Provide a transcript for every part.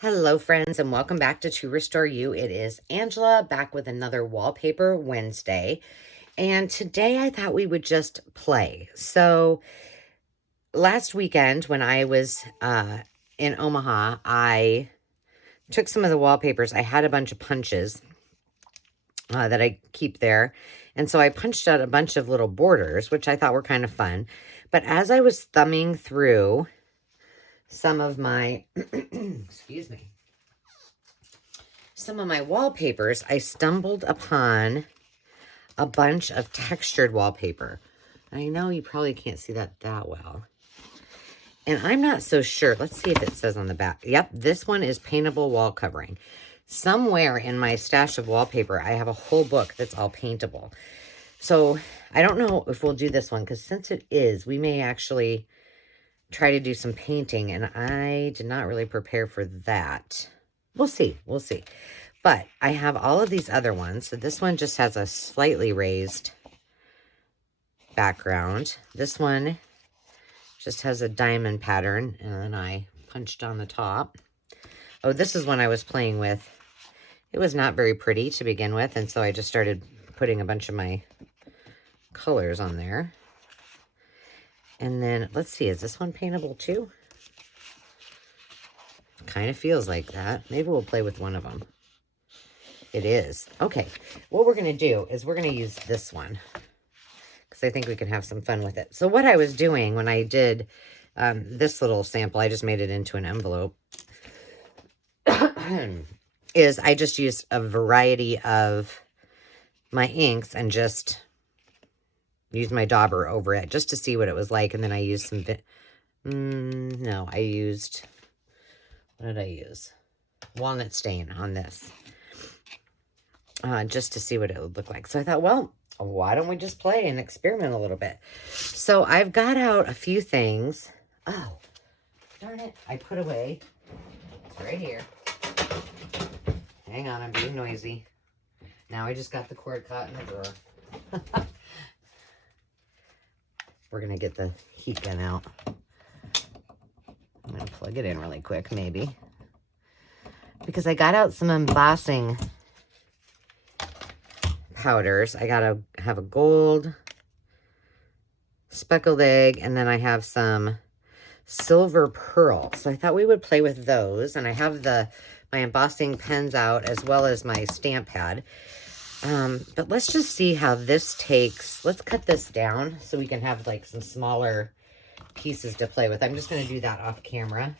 Hello, friends, and welcome back to Restore You. It is Angela back with another Wallpaper Wednesday. And today I thought we would just play. So last weekend when I was in Omaha, I took some of the wallpapers. I had a bunch of punches that I keep there. And so I punched out a bunch of little borders, which I thought were kind of fun. But as I was thumbing through some of my, excuse me, some of my wallpapers, I stumbled upon a bunch of textured wallpaper. I know you probably can't see that well. And I'm not so sure. Let's see if it says on the back. Yep, this one is paintable wall covering. Somewhere in my stash of wallpaper, I have a whole book that's all paintable. So I don't know if we'll do this one, because since it is, we may actually try to do some painting, and I did not really prepare for that. We'll see. We'll see. But I have all of these other ones. So this one just has a slightly raised background. This one just has a diamond pattern, and then I punched on the top. Oh, this is one I was playing with. It was not very pretty to begin with, and so I just started putting a bunch of my colors on there. And then, let's see, is this one paintable too? Kind of feels like that. Maybe we'll play with one of them. It is. Okay, what we're going to do is we're going to use this one, because I think we can have some fun with it. So what I was doing when I did this little sample, I just made it into an envelope, is I just used a variety of my inks and just used my dauber over it just to see what it was like. And then I used some, no, I used, what did I use? Walnut stain on this, just to see what it would look like. So I thought, well, why don't we just play and experiment a little bit? So I've got out a few things. Oh, darn it. I put away, it's right here. Hang on, I'm being noisy. Now I just got the cord caught in the drawer. We're going to get the heat gun out. I'm going to plug it in really quick, maybe. Because I got out some embossing powders. I got to have a gold, speckled egg, and then I have some silver pearl. So I thought we would play with those. And I have my embossing pens out as well as my stamp pad. But let's just see how this takes. Let's cut this down so we can have like some smaller pieces to play with. I'm just going to do that off camera.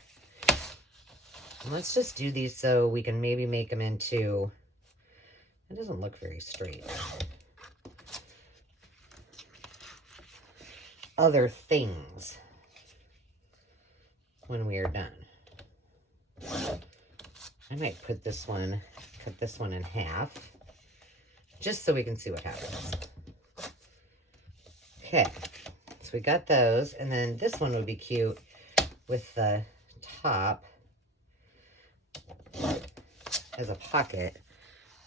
And let's just do these so we can maybe make them into, it doesn't look very straight, other things when we are done. I might cut this one in half, just so we can see what happens. Okay, so we got those, and then this one would be cute with the top as a pocket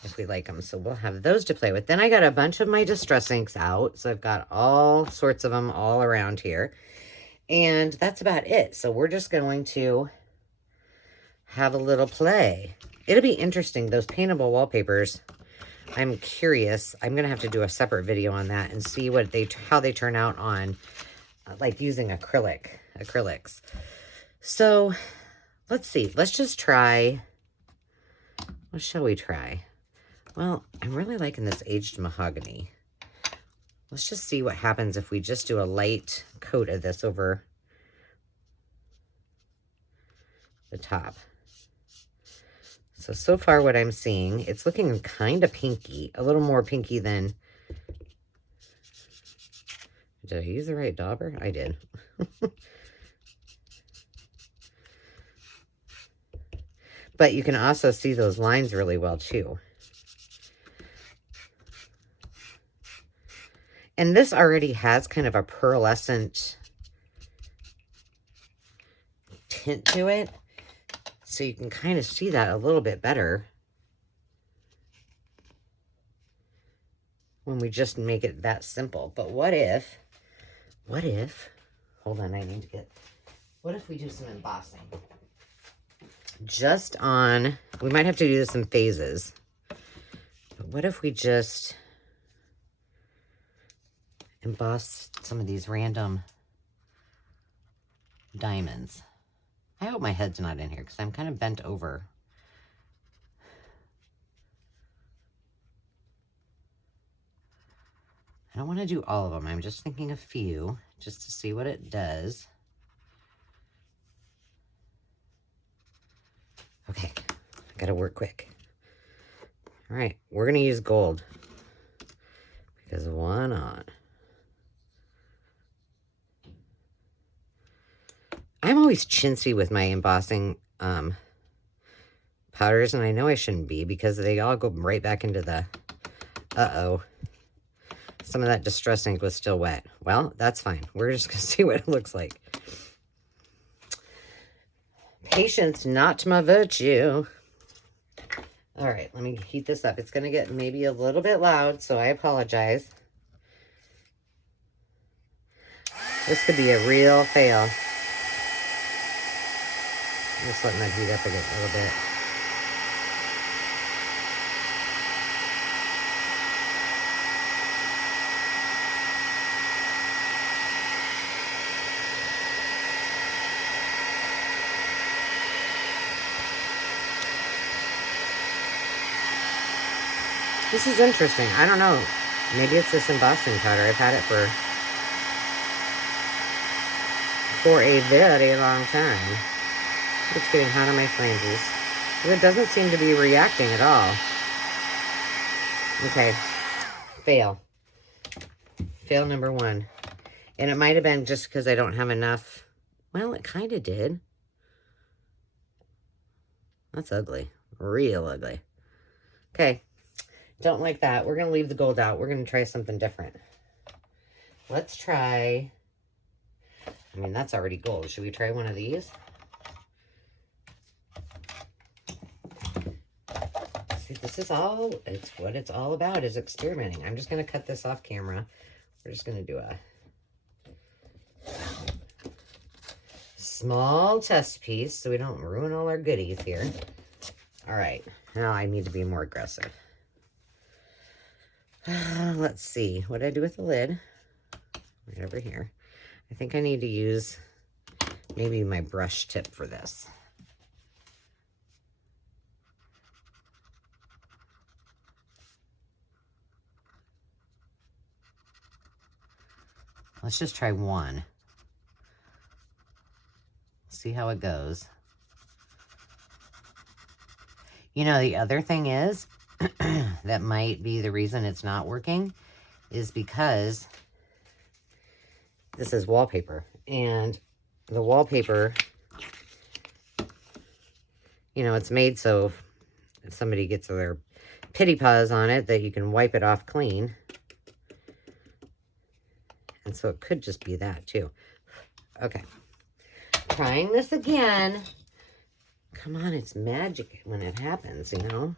if we like them. So we'll have those to play with. Then I got a bunch of my distress inks out, so I've got all sorts of them all around here, and that's about it. So we're just going to have a little play. It'll be interesting, those paintable wallpapers. I'm curious. I'm going to have to do a separate video on that and see how they turn out on like using acrylics. So let's see. Let's just try. What shall we try? Well, I'm really liking this aged mahogany. Let's just see what happens if we just do a light coat of this over the top. So far what I'm seeing, it's looking kind of pinky, a little more pinky than, did I use the right dauber? I did. But you can also see those lines really well too. And this already has kind of a pearlescent tint to it. So you can kind of see that a little bit better when we just make it that simple. But what if, hold on, what if we do some embossing? just on, we might have to do this in phases. But what if we just emboss some of these random diamonds? I hope my head's not in here because I'm kind of bent over. I don't want to do all of them. I'm just thinking a few just to see what it does. Okay, I gotta work quick. All right, we're gonna use gold because why not? I'm always chintzy with my embossing powders, and I know I shouldn't be because they all go right back into the, uh-oh. Some of that distress ink was still wet. Well, that's fine. We're just gonna see what it looks like. Patience, not my virtue. All right, let me heat this up. It's gonna get maybe a little bit loud, so I apologize. This could be a real fail. I'm just letting that heat up a little bit. This is interesting. I don't know. Maybe it's this embossing powder. I've had it for a very long time. It's getting hot on my flanges. But it doesn't seem to be reacting at all. Okay. Fail. Fail number one. And it might have been just because I don't have enough. Well, it kind of did. That's ugly. Real ugly. Okay. Don't like that. We're going to leave the gold out. We're going to try something different. Let's try... I mean, that's already gold. Should we try one of these? See, this is all... It's what it's all about, is experimenting. I'm just going to cut this off camera. We're just going to do a small test piece so we don't ruin all our goodies here. All right. Now I need to be more aggressive. Let's see. What did I do with the lid? Right over here. I think I need to use maybe my brush tip for this. Let's just try one. See how it goes. You know, the other thing is, that might be the reason it's not working, is because this is wallpaper. And the wallpaper, you know, it's made so if somebody gets their pity paws on it, that you can wipe it off clean. And so it could just be that too. Okay. Trying this again. Come on, it's magic when it happens, you know?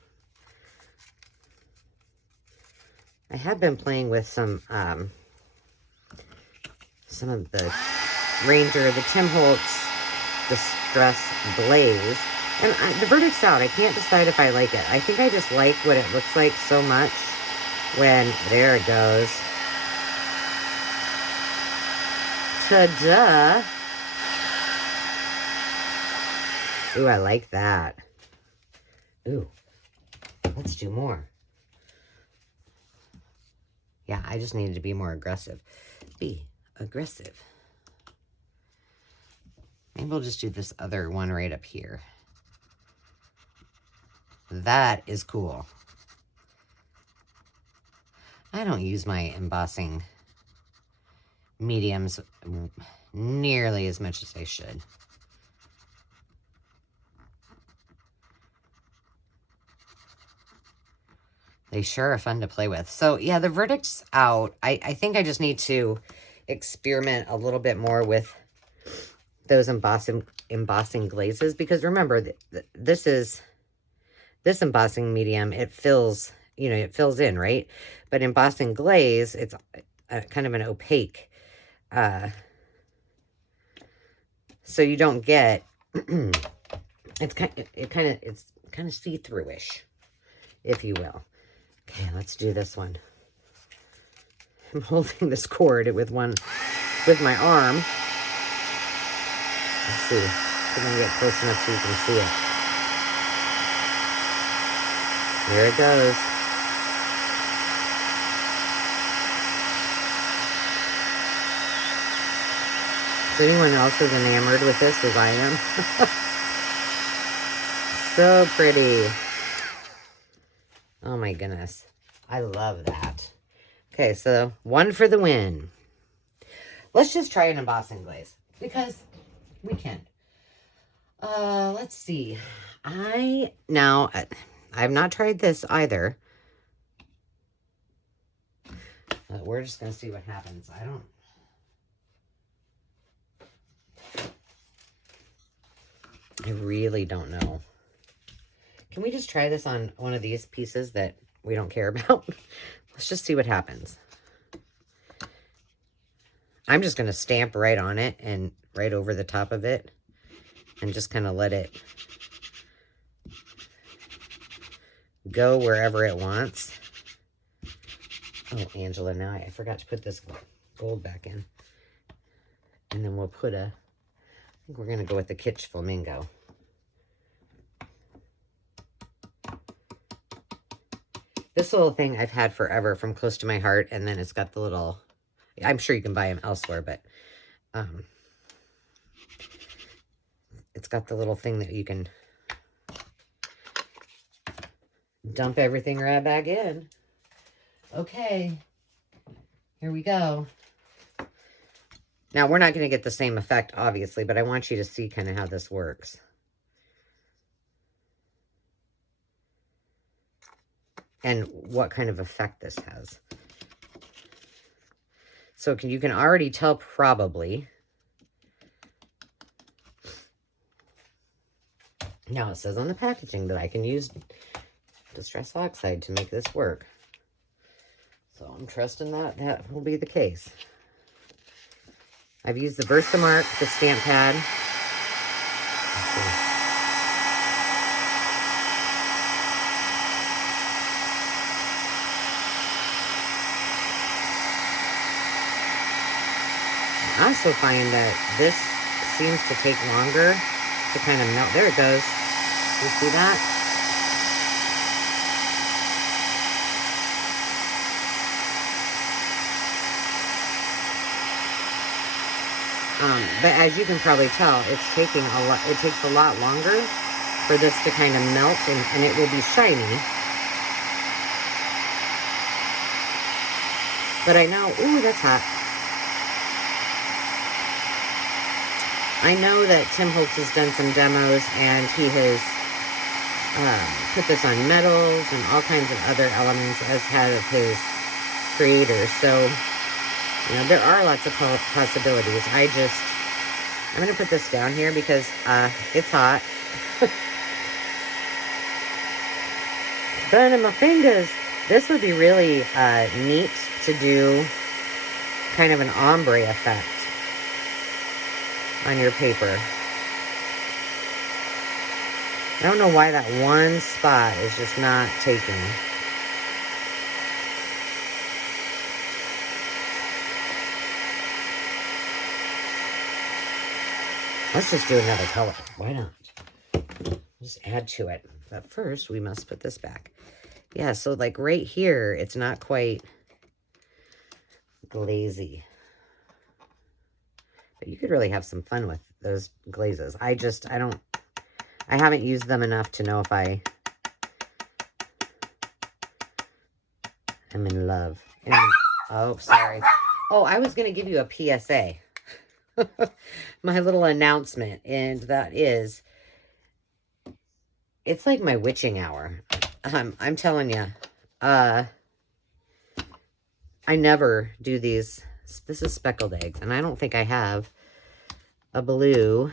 I have been playing with some of the Ranger, the Tim Holtz Distress Glaze. And the verdict's out. I can't decide if I like it. I think I just like what it looks like so much when, there it goes. Ta-da! Ooh, I like that. Ooh, let's do more. Yeah, I just needed to be more aggressive. Be aggressive. Maybe we'll just do this other one right up here. That is cool. I don't use my embossing mediums nearly as much as I should. They sure are fun to play with. So, yeah, the verdict's out. I think I just need to experiment a little bit more with those embossing glazes. Because remember, this embossing medium, it fills, you know, it fills in, right? But embossing glaze, it's kind of an opaque. So you don't get It's kind of see-through-ish, if you will. Okay, let's do this one. I'm holding this cord with my arm. Let's see. I'm gonna get close enough so you can see it. There it goes. Is anyone else as enamored with this as I am? So pretty. Oh my goodness. I love that. Okay, so one for the win. Let's just try an embossing glaze because we can. Let's see. I've not tried this either. We're just going to see what happens. I really don't know. Can we just try this on one of these pieces that we don't care about? Let's just see what happens. I'm just going to stamp right on it and right over the top of it and just kind of let it go wherever it wants. Oh, Angela, now I forgot to put this gold back in. And then we'll put I think we're going to go with the Kitsch Flamingo. This little thing I've had forever from Close to My Heart, and then it's got the little, I'm sure you can buy them elsewhere, but it's got the little thing that you can dump everything right back in. Okay, here we go. Now, we're not going to get the same effect, obviously, but I want you to see kind of how this works. And what kind of effect this has. So you can already tell probably. Now it says on the packaging that I can use Distress Oxide to make this work. So I'm trusting that will be the case. I've used the Versamark, the stamp pad. I also find that this seems to take longer to kind of melt. There it goes. You see that? But as you can probably tell, it's taking a lot. It takes a lot longer for this to kind of melt, and it will be shiny. But I know, ooh, that's hot. I know that Tim Holtz has done some demos, and he has put this on metals and all kinds of other elements, as have his creators. So, you know, there are lots of possibilities. I'm going to put this down here because it's hot. Burning my fingers. This would be really neat to do kind of an ombre effect on your paper. I don't know why that one spot is just not taking. Let's just do another color. Why not? Just add to it. But first, we must put this back. Yeah, so like right here, it's not quite glazy. But you could really have some fun with those glazes. I haven't used them enough to know if I am in love. Oh, sorry. Oh, I was going to give you a PSA. My little announcement, and that is, it's like my witching hour. I'm telling you, I never do these. This is speckled eggs, and I don't think I have a blue.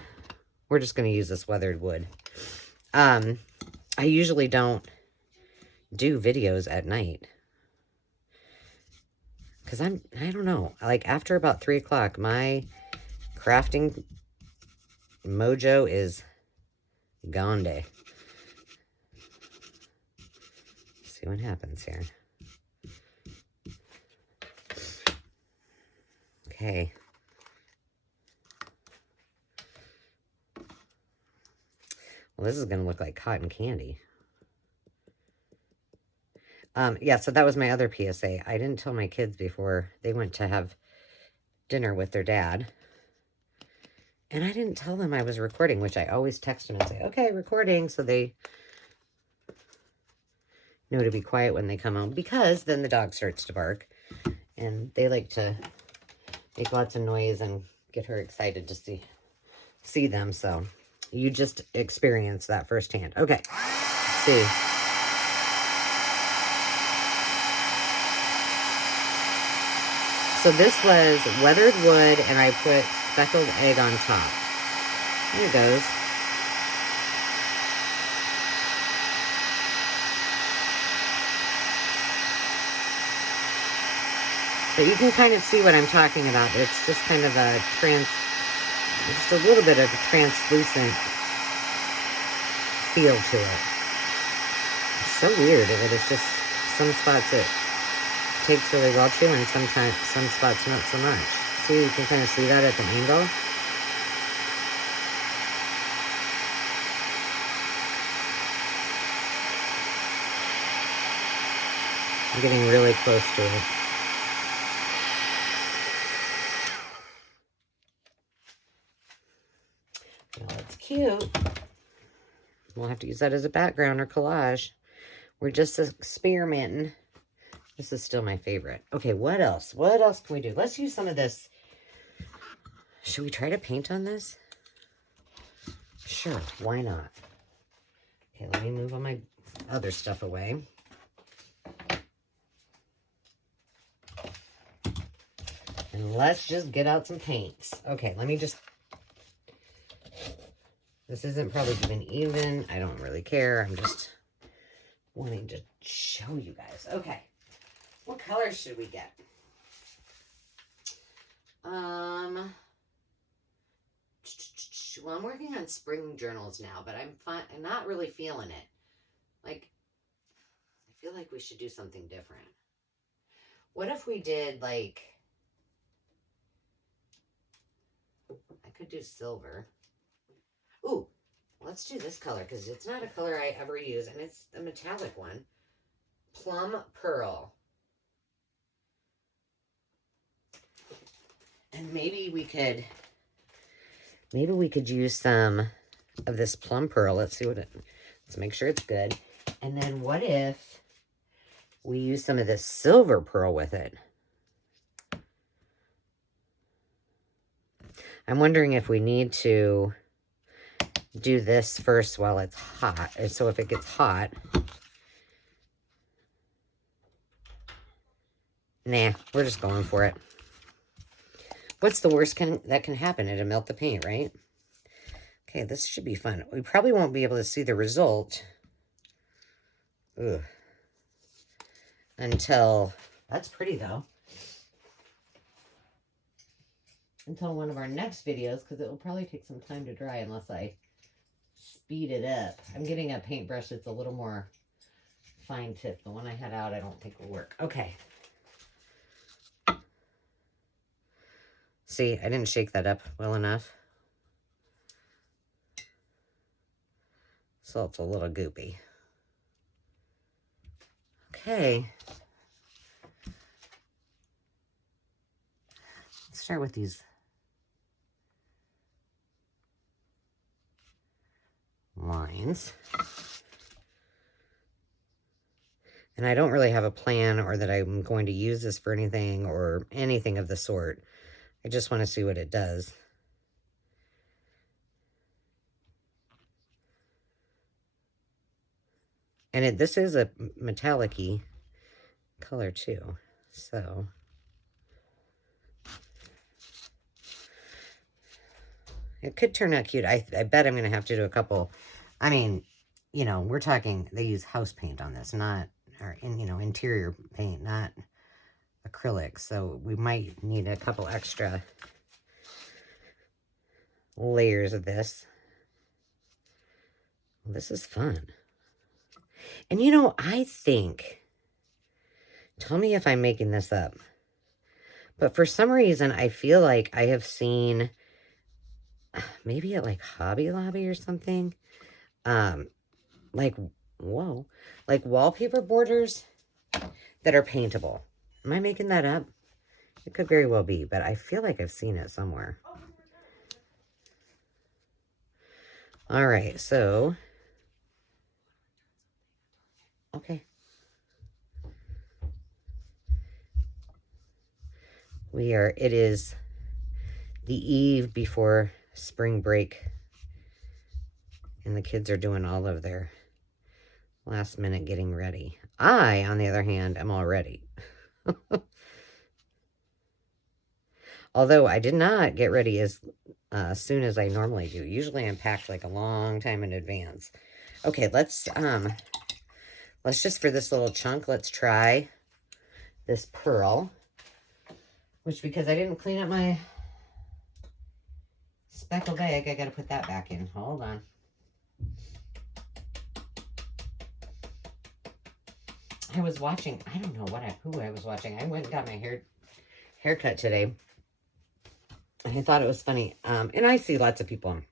We're just going to use this weathered wood. I usually don't do videos at night because I don't know, like after about 3 o'clock, my crafting mojo is Grande. See what happens here. Okay. Well, this is going to look like cotton candy. Yeah, so that was my other PSA. I didn't tell my kids before they went to have dinner with their dad. And I didn't tell them I was recording, which I always text them and say, okay, recording. So they know to be quiet when they come home, because then the dog starts to bark. And they like to make lots of noise and get her excited to see them. So you just experienced that firsthand. Okay, let's see. So this was weathered wood, and I put speckled egg on top. There it goes. But you can kind of see what I'm talking about. It's just kind of a just a little bit of a translucent feel to it. It's so weird that it's just some spots it takes really well too, and sometimes some spots not so much. See, you can kind of see that at the angle. I'm getting really close to it. Well, it's cute. We'll have to use that as a background or collage. We're just experimenting. This is still my favorite. Okay, what else? What else can we do? Let's use some of this. Should we try to paint on this? Sure, why not? Okay, let me move all my other stuff away. And let's just get out some paints. Okay, let me just... This isn't probably even. I don't really care. I'm just wanting to show you guys. Okay. What colors should we get? Well, I'm working on spring journals now, but I'm not really feeling it. Like, I feel like we should do something different. What if we did, like, I could do silver. Ooh, let's do this color, because it's not a color I ever use, and it's a metallic one. Plum Pearl. And maybe we could use some of this Plum Pearl. Let's make sure it's good. And then what if we use some of this Silver Pearl with it? I'm wondering if we need to do this first while it's hot. And so if it gets hot, nah, we're just going for it. What's the worst that can happen? It'll melt the paint, right? Okay, this should be fun. We probably won't be able to see the result until, that's pretty though, until one of our next videos, because it will probably take some time to dry unless I speed it up. I'm getting a paintbrush that's a little more fine tip. The one I had out I don't think will work. Okay. See, I didn't shake that up well enough. So it's a little goopy. Okay. Let's start with these lines. And I don't really have a plan or that I'm going to use this for anything or anything of the sort. I just want to see what it does. And this is a metallic-y color too. So it could turn out cute. I bet I'm going to have to do a couple. I mean, you know, we're talking, they use house paint on this, not, or interior paint, not acrylic. So we might need a couple extra layers of this. This is fun. And you know, I think, tell me if I'm making this up, but for some reason, I feel like I have seen, maybe at like Hobby Lobby or something, like, whoa, like wallpaper borders that are paintable. Am I making that up? It could very well be, but I feel like I've seen it somewhere. All right, so, okay. It is the eve before spring break, and the kids are doing all of their last minute getting ready. I, on the other hand, am all ready. Although I did not get ready as soon as I normally do. Usually I'm packed like a long time in advance. Okay, let's just, for this little chunk, let's try this pearl. Which, because I didn't clean up my speckled egg, I gotta put that back in. Hold on. I was watching, I don't know who I was watching. I went and got my haircut today. And I thought it was funny. And I see lots of people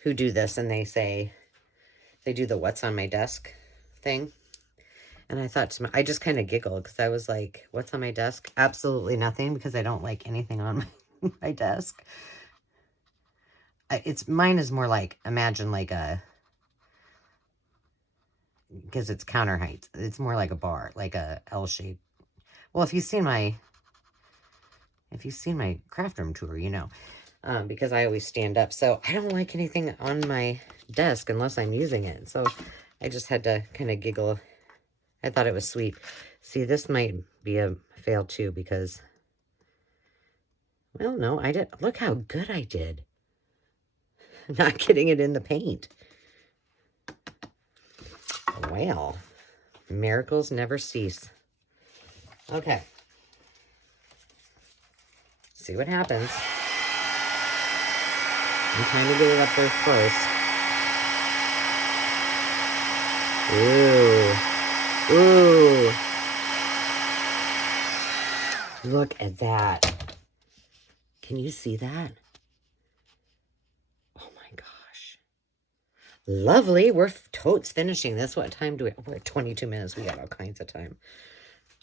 who do this, and they do the what's on my desk thing. And I thought I just kind of giggled because I was like, what's on my desk? Absolutely nothing, because I don't like anything on my desk. Mine is more like, imagine like because it's counter height. It's more like a bar, like a L shape. Well, if you've seen my craft room tour, you know, because I always stand up. So I don't like anything on my desk unless I'm using it. So I just had to kind of giggle. I thought it was sweet. See, this might be a fail too, because, well, no, I did. Look how good I did. Not getting it in the paint. Well, miracles never cease. Okay. See what happens. I'm trying to get it up there close. Ooh. Ooh. Look at that. Can you see that? Oh my gosh. Lovely. We're totes finishing this. What time do we? We're at 22 minutes. We got all kinds of time.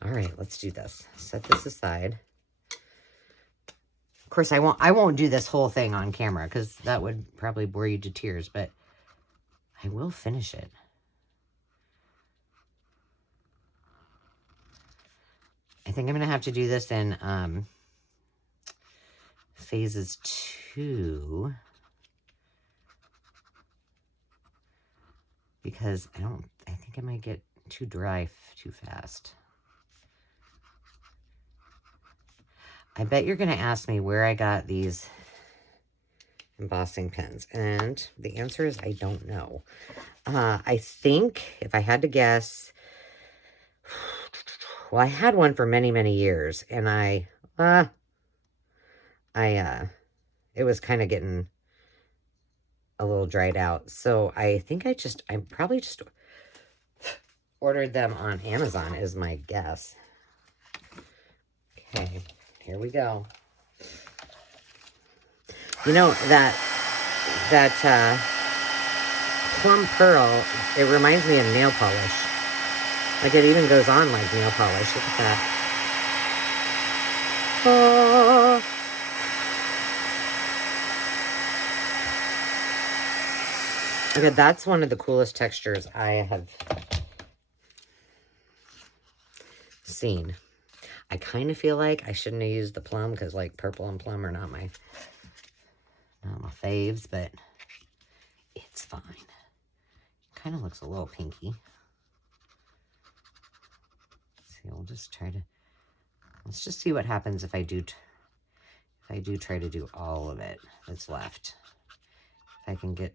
All right, let's do this. Set this aside. Of course, I won't do this whole thing on camera because that would probably bore you to tears, but I will finish it. I think I'm going to have to do this in phases 2, because I think I might get too dry too fast. I bet you're going to ask me where I got these embossing pens, and the answer is I don't know. I think, if I had to guess, well, I had one for many, many years, and it was kind of getting a little dried out. So I think I probably just ordered them on Amazon is my guess. Okay, here we go. You know, that plum pearl, it reminds me of nail polish. Like, it even goes on like nail polish. Look at that. Oh. Okay, that's one of the coolest textures I have seen. I kind of feel like I shouldn't have used the plum, because like purple and plum are not my faves, but it's fine. Kind of looks a little pinky. See, we'll just try to, let's just see what happens if I do try to do all of it that's left. If I can get,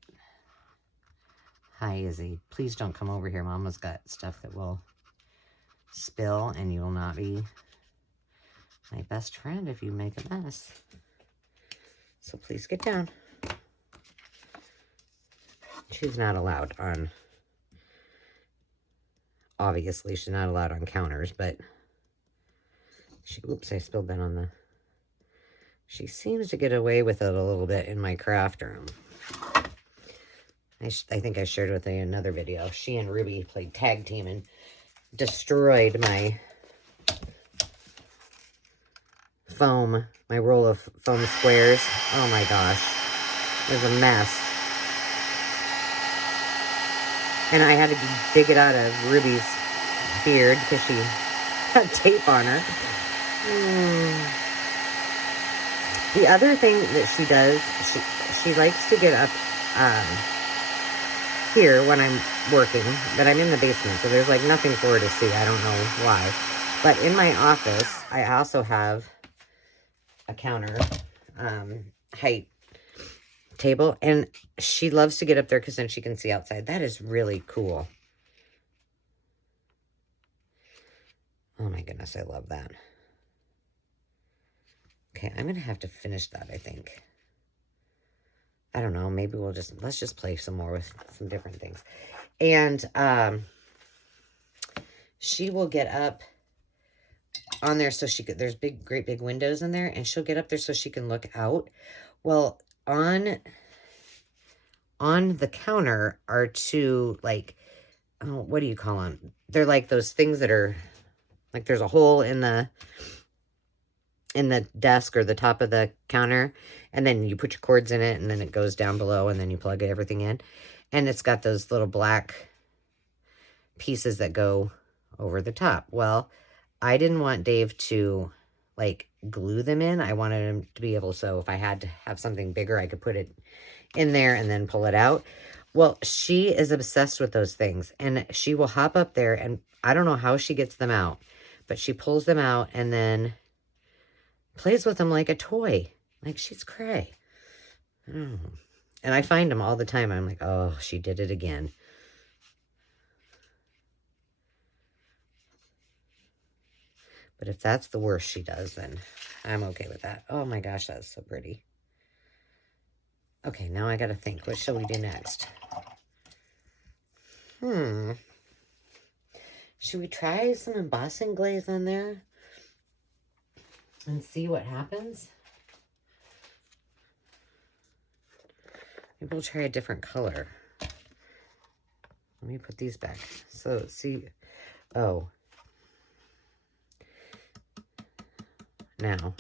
hi Izzy, please don't come over here. Mama's got stuff that will spill, and you will not be my best friend if you make a mess. So please get down. She's not allowed on, obviously she's not allowed on counters, but oops, I spilled that on the, she seems to get away with it a little bit in my craft room. I think I shared with you another video. She and Ruby played tag team and destroyed my foam, my roll of foam squares. Oh my gosh. It was a mess. And I had to dig it out of Ruby's beard because she had tape on her. The other thing that she does, she likes to get up here when I'm working, but I'm in the basement, so there's like nothing for her to see. I don't know why. But in my office, I also have a counter height table, and she loves to get up there because then she can see outside. That is really cool. Oh my goodness, I love that. Okay, I'm gonna have to finish that, I think. I don't know, maybe let's just play some more with some different things. And she will get up on there so she could, there's great big windows in there, and she'll get up there so she can look out. Well, on the counter are two, like, oh, what do you call them? They're like those things that are, like there's a hole in the desk or the top of the counter, and then you put your cords in it, and then it goes down below, and then you plug everything in. And it's got those little black pieces that go over the top. Well, I didn't want Dave to, like, glue them in. I wanted him to be able, so if I had to have something bigger, I could put it in there and then pull it out. Well, she is obsessed with those things, and she will hop up there, and I don't know how she gets them out, but she pulls them out and then plays with them like a toy. Like, she's cray. And I find them all the time. I'm like, oh, she did it again. But if that's the worst she does, then I'm okay with that. Oh my gosh, that's so pretty. Okay, now I gotta think. What shall we do next? Should we try some embossing glaze on there and see what happens? Maybe we'll try a different color. Let me put these back. So, see, oh. Now.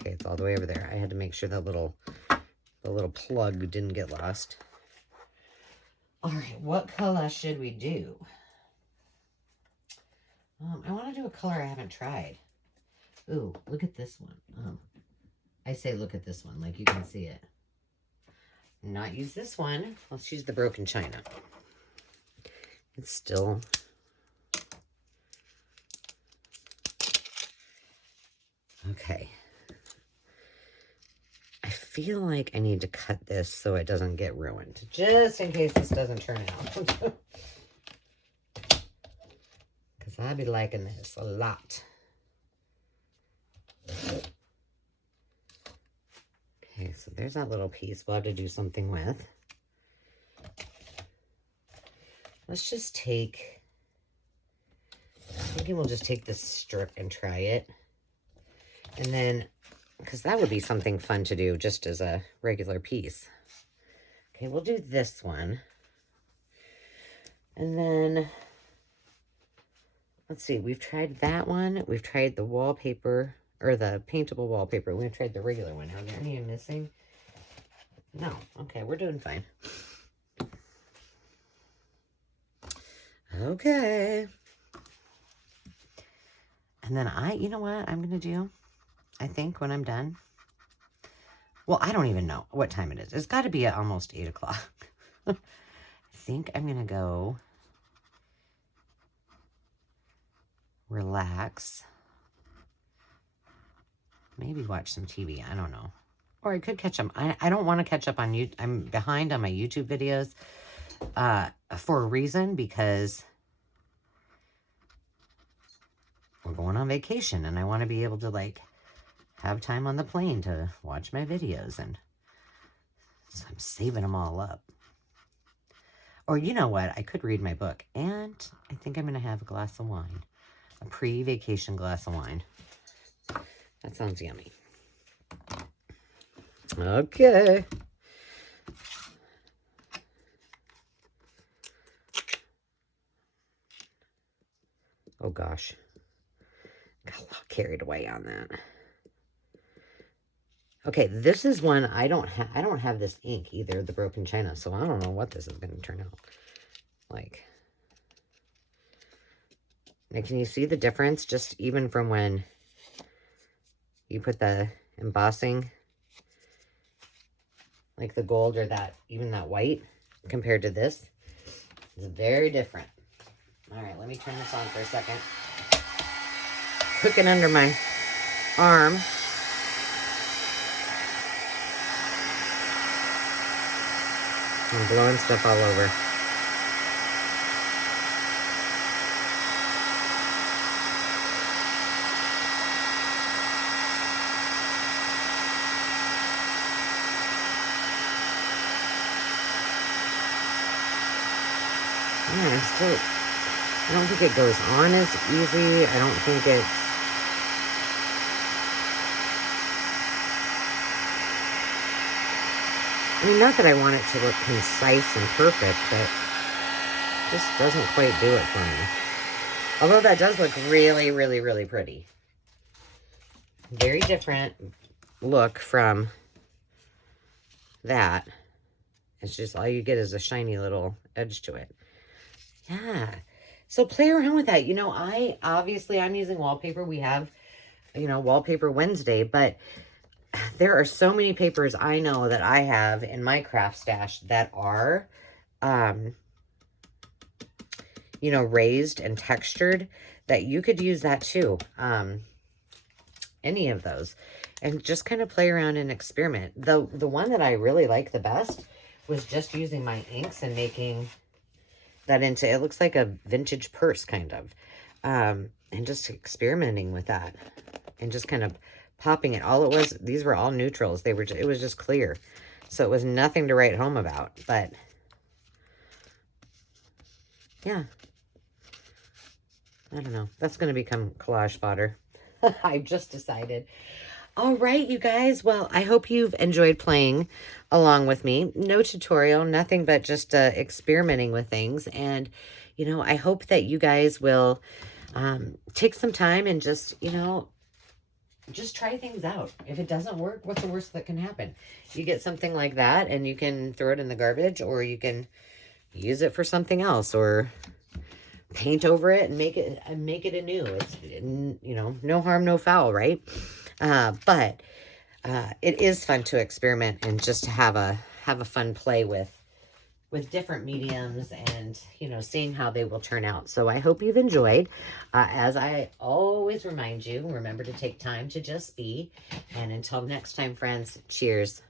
Okay, it's all the way over there. I had to make sure the little plug didn't get lost. All right, what color should we do? I want to do a color I haven't tried. Ooh, look at this one. I say look at this one, like you can see it. Not use this one. Let's use the broken china. It's still... Okay. I feel like I need to cut this so it doesn't get ruined, just in case this doesn't turn out. Because I'll be liking this a lot. Okay, so there's that little piece we'll have to do something with. Let's just take, I'm thinking we'll just take this strip and try it. And then, because that would be something fun to do just as a regular piece. Okay, we'll do this one. And then, let's see, we've tried that one. We've tried the wallpaper, or the paintable wallpaper. We've tried the regular one. Are there any missing? No. Okay, we're doing fine. Okay. And then you know what I'm going to do? I think when I'm done. Well, I don't even know what time it is. It's got to be at almost 8 o'clock. I think I'm going to go relax. Maybe watch some TV. I don't know. Or I could catch up. I don't want to catch up on YouTube. I'm behind on my YouTube videos for a reason, because we're going on vacation and I want to be able to, like, have time on the plane to watch my videos. And So I'm saving them all up. Or you know what? I could read my book. And I think I'm going to have a glass of wine. A pre-vacation glass of wine. That sounds yummy. Okay. Oh gosh. Got a lot carried away on that. Okay, this is one I don't have this ink either, the broken china, so I don't know what this is going to turn out like. Now, can you see the difference just even from when you put the embossing, like the gold or that, even that white compared to this? It's very different. All right, let me turn this on for a second. Cooking under my arm. I'm blowing stuff all over. Yeah, I don't think it goes on as easy. I don't think it's... I mean, not that I want it to look concise and perfect, but it just doesn't quite do it for me. Although that does look really, really, really pretty. Very different look from that. It's just all you get is a shiny little edge to it. Yeah. So play around with that. You know, I'm using wallpaper. We have, you know, Wallpaper Wednesday, but there are so many papers I know that I have in my craft stash that are, you know, raised and textured, that you could use that too. Any of those. And just kind of play around and experiment. The one that I really like the best was just using my inks and making that into, it looks like a vintage purse kind of. And just experimenting with that. And just kind of popping it. All it was, these were all neutrals. It was just clear. So it was nothing to write home about. But yeah. I don't know. That's going to become collage fodder. I just decided. All right, you guys. Well, I hope you've enjoyed playing along with me. No tutorial, nothing but just experimenting with things. And, you know, I hope that you guys will take some time and just, you know, just try things out. If it doesn't work, what's the worst that can happen? You get something like that and you can throw it in the garbage, or you can use it for something else, or paint over it and make it anew. It's, you know, no harm, no foul, right? But it is fun to experiment and just to have a fun play with different mediums, and, you know, seeing how they will turn out. So I hope you've enjoyed. As I always remind you, remember to take time to just be. And until next time, friends, cheers.